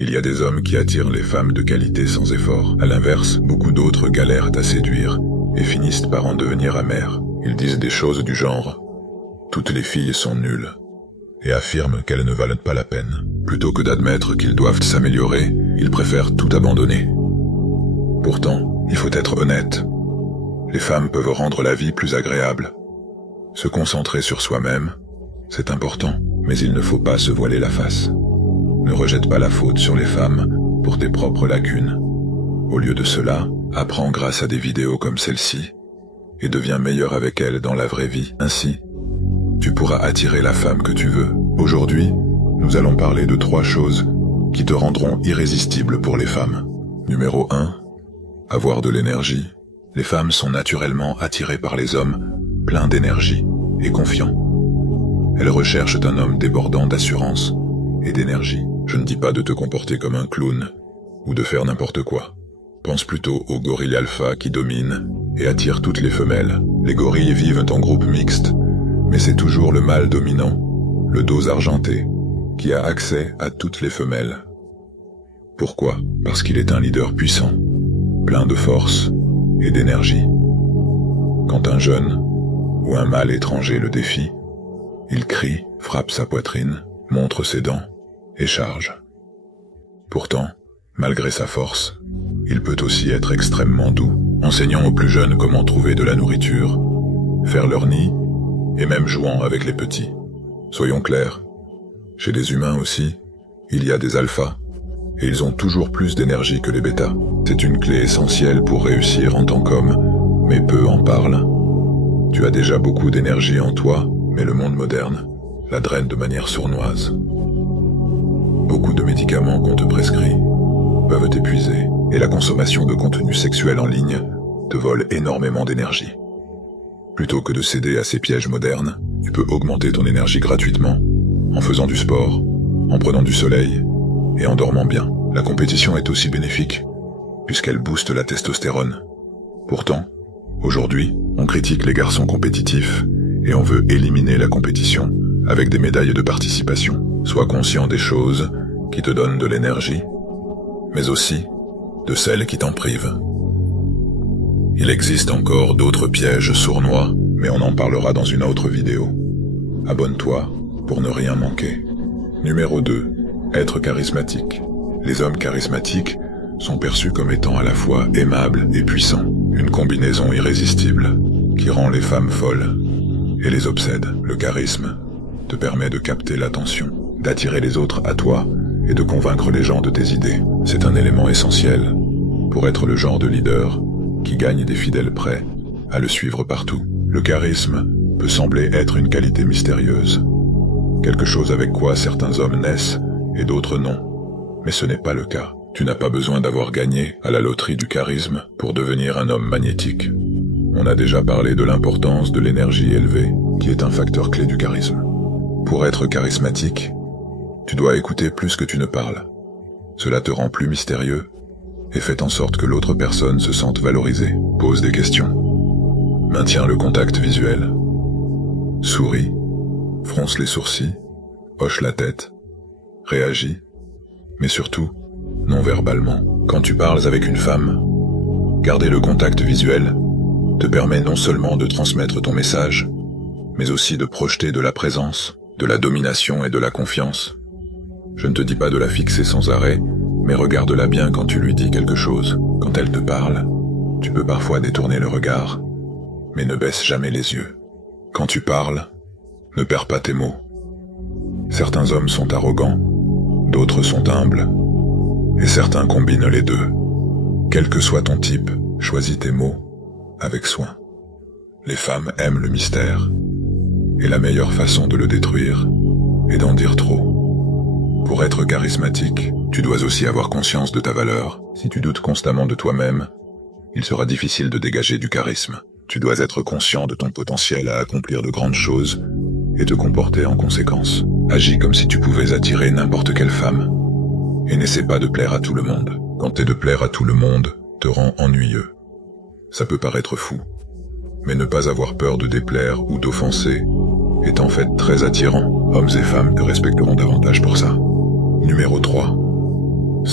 Il y a des hommes qui attirent les femmes de qualité sans effort. À l'inverse, beaucoup d'autres galèrent à séduire et finissent par en devenir amers. Ils disent des choses du genre « toutes les filles sont nulles » et affirment qu'elles ne valent pas la peine. Plutôt que d'admettre qu'ils doivent s'améliorer, ils préfèrent tout abandonner. Pourtant, il faut être honnête. Les femmes peuvent rendre la vie plus agréable. Se concentrer sur soi-même, c'est important, mais il ne faut pas se voiler la face. Ne rejette pas la faute sur les femmes pour tes propres lacunes. Au lieu de cela, apprends grâce à des vidéos comme celle-ci et deviens meilleur avec elles dans la vraie vie. Ainsi, tu pourras attirer la femme que tu veux. Aujourd'hui, nous allons parler de 3 choses qui te rendront irrésistible pour les femmes. Numéro 1. Avoir de l'énergie. Les femmes sont naturellement attirées par les hommes pleins d'énergie et confiants. Elles recherchent un homme débordant d'assurance et d'énergie. Je ne dis pas de te comporter comme un clown ou de faire n'importe quoi. Pense plutôt aux gorilles alpha qui dominent et attirent toutes les femelles. Les gorilles vivent en groupe mixte, mais c'est toujours le mâle dominant, le dos argenté, qui a accès à toutes les femelles. Pourquoi? Parce qu'il est un leader puissant, plein de force et d'énergie. Quand un jeune ou un mâle étranger le défie, il crie, frappe sa poitrine, montre ses dents et charge. Pourtant, malgré sa force, il peut aussi être extrêmement doux, enseignant aux plus jeunes comment trouver de la nourriture, faire leur nid et même jouant avec les petits. Soyons clairs, chez les humains aussi, il y a des alphas, et ils ont toujours plus d'énergie que les bêtas. C'est une clé essentielle pour réussir en tant qu'homme, mais peu en parlent. Tu as déjà beaucoup d'énergie en toi, mais le monde moderne la draine de manière sournoise. Beaucoup de médicaments qu'on te prescrit peuvent t'épuiser, et la consommation de contenu sexuel en ligne te vole énormément d'énergie. Plutôt que de céder à ces pièges modernes, tu peux augmenter ton énergie gratuitement, en faisant du sport, en prenant du soleil, et en dormant bien. La compétition est aussi bénéfique, puisqu'elle booste la testostérone. Pourtant, aujourd'hui, on critique les garçons compétitifs, et on veut éliminer la compétition, avec des médailles de participation. Sois conscient des choses qui te donnent de l'énergie, mais aussi de celles qui t'en privent. Il existe encore d'autres pièges sournois, mais on en parlera dans une autre vidéo. Abonne-toi pour ne rien manquer. Numéro 2. Être charismatique. Les hommes charismatiques sont perçus comme étant à la fois aimables et puissants. Une combinaison irrésistible qui rend les femmes folles et les obsède. Le charisme te permet de capter l'attention, d'attirer les autres à toi et de convaincre les gens de tes idées. C'est un élément essentiel pour être le genre de leader qui gagne des fidèles prêts à le suivre partout. Le charisme peut sembler être une qualité mystérieuse, quelque chose avec quoi certains hommes naissent et d'autres non, mais ce n'est pas le cas. Tu n'as pas besoin d'avoir gagné à la loterie du charisme pour devenir un homme magnétique. On a déjà parlé de l'importance de l'énergie élevée, qui est un facteur clé du charisme. Pour être charismatique, tu dois écouter plus que tu ne parles. Cela te rend plus mystérieux et fait en sorte que l'autre personne se sente valorisée. Pose des questions. Maintiens le contact visuel. Souris, fronce les sourcils, hoche la tête, réagis, mais surtout, non verbalement. Quand tu parles avec une femme, garder le contact visuel te permet non seulement de transmettre ton message, mais aussi de projeter de la présence, de la domination et de la confiance. Je ne te dis pas de la fixer sans arrêt, mais regarde-la bien quand tu lui dis quelque chose. Quand elle te parle, tu peux parfois détourner le regard, mais ne baisse jamais les yeux. Quand tu parles, ne perds pas tes mots. Certains hommes sont arrogants, d'autres sont humbles, et certains combinent les deux. Quel que soit ton type, choisis tes mots avec soin. Les femmes aiment le mystère, et la meilleure façon de le détruire est d'en dire trop. Pour être charismatique, tu dois aussi avoir conscience de ta valeur. Si tu doutes constamment de toi-même, il sera difficile de dégager du charisme. Tu dois être conscient de ton potentiel à accomplir de grandes choses et te comporter en conséquence. Agis comme si tu pouvais attirer n'importe quelle femme. Et n'essaie pas de plaire à tout le monde. Tenter de plaire à tout le monde te rend ennuyeux. Ça peut paraître fou, mais ne pas avoir peur de déplaire ou d'offenser est en fait très attirant. Hommes et femmes te respecteront davantage pour ça. Numéro 3.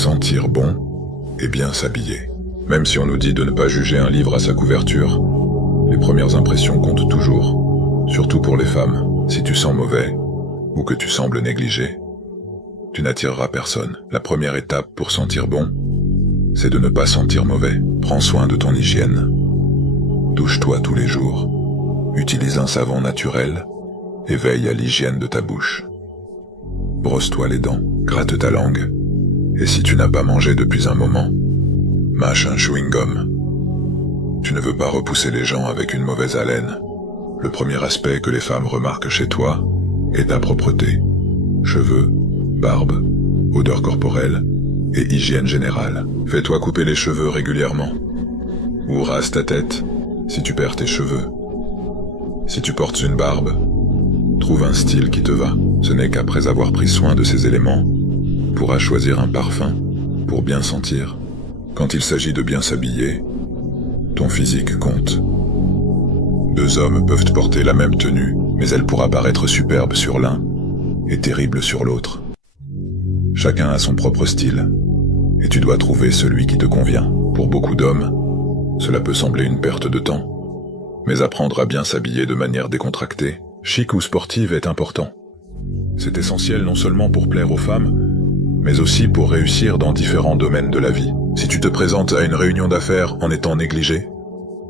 Sentir bon et bien s'habiller. Même si on nous dit de ne pas juger un livre à sa couverture, les premières impressions comptent toujours, surtout pour les femmes. Si tu sens mauvais, ou que tu sembles négligé, tu n'attireras personne. La première étape pour sentir bon, c'est de ne pas sentir mauvais. Prends soin de ton hygiène. Douche-toi tous les jours. Utilise un savon naturel et veille à l'hygiène de ta bouche. Brosse-toi les dents, gratte ta langue. Et si tu n'as pas mangé depuis un moment, mâche un chewing-gum. Tu ne veux pas repousser les gens avec une mauvaise haleine. Le premier aspect que les femmes remarquent chez toi est ta propreté. Cheveux, barbe, odeur corporelle et hygiène générale. Fais-toi couper les cheveux régulièrement. Ou rase ta tête si tu perds tes cheveux. Si tu portes une barbe, trouve un style qui te va. Ce n'est qu'après avoir pris soin de ces éléments, tu pourras choisir un parfum pour bien sentir. Quand il s'agit de bien s'habiller, ton physique compte. Deux hommes peuvent porter la même tenue, mais elle pourra paraître superbe sur l'un et terrible sur l'autre. Chacun a son propre style, et tu dois trouver celui qui te convient. Pour beaucoup d'hommes, cela peut sembler une perte de temps, mais apprendre à bien s'habiller de manière décontractée, chic ou sportive est important. C'est essentiel non seulement pour plaire aux femmes, mais aussi pour réussir dans différents domaines de la vie. Si tu te présentes à une réunion d'affaires en étant négligé,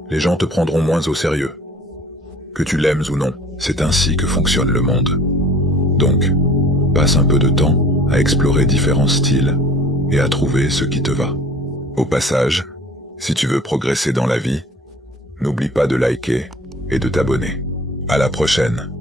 les gens te prendront moins au sérieux. Que tu l'aimes ou non, c'est ainsi que fonctionne le monde. Donc, passe un peu de temps à explorer différents styles et à trouver ce qui te va. Au passage, si tu veux progresser dans la vie, n'oublie pas de liker et de t'abonner. À la prochaine.